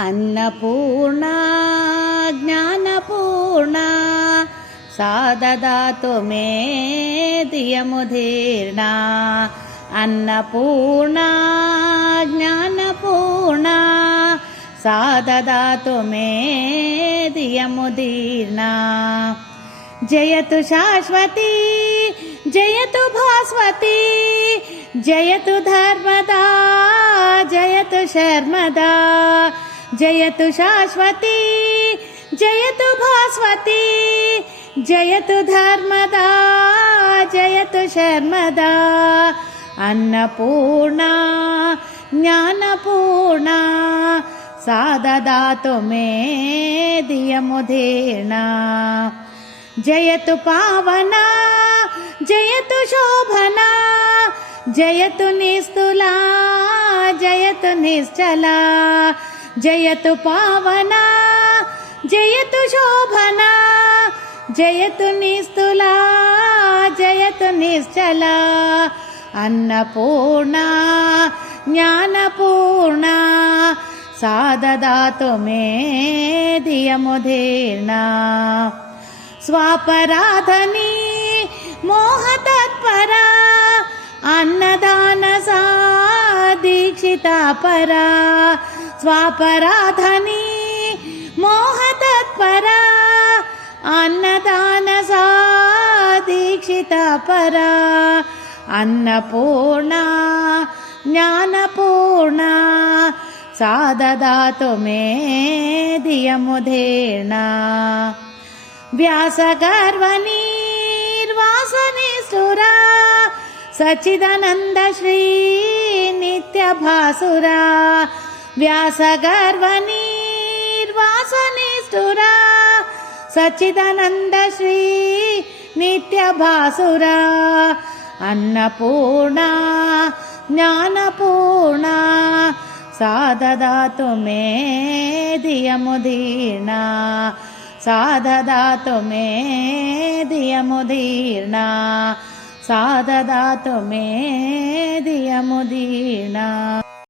अन्नपूर्णा ज्ञानपूर्णा सा ददातु मे धियमुदीर्णा अन्नपूर्णा ज्ञानपूर्णा सा ददातु मे धियमुदीर्णा जयतु शाश्वती जयतु भास्वती जयतु धर्मदा जयतु शर्मदा जयतु शाश्वती जयतु भास्वती जयतु धर्मदा जयतु शर्मदा अन्नपूर्णा ज्ञानपूर्णा सा ददातु मे धियमुदीर्णा जयतु पावना जयतु शोभना जयतु निस्तुला जयतु निश्चला जयतु पावना जयतु शोभना जयतु निस्तुला जयतु निश्चला अन्नपूर्णा ज्ञानपूर्णा सा ददातु मे धियमुदीर्णा। स्वापराधनी मोहतत्परा परा स्वापराधनी मोहतत्परा अन्नदानसा दीक्षिता परा अन्नपूर्णा ज्ञानपूर्णा सा ददातु मे धियमुदीर्णा व्यासगर्वनीर्वासनिष्ठुरा सच्चिदानन्द श्री नित्यभासुरा व्यासगर्वनीर्वासनिष्ठुरा सच्चिदानन्द श्री नित्यभासुरा अन्नपूर्णा ज्ञानपूर्णा सा ददातु मे धियमुदीर्णा सा ददातु मे धियमुदीर्णा सा ददातु मे धियमुदीर्णा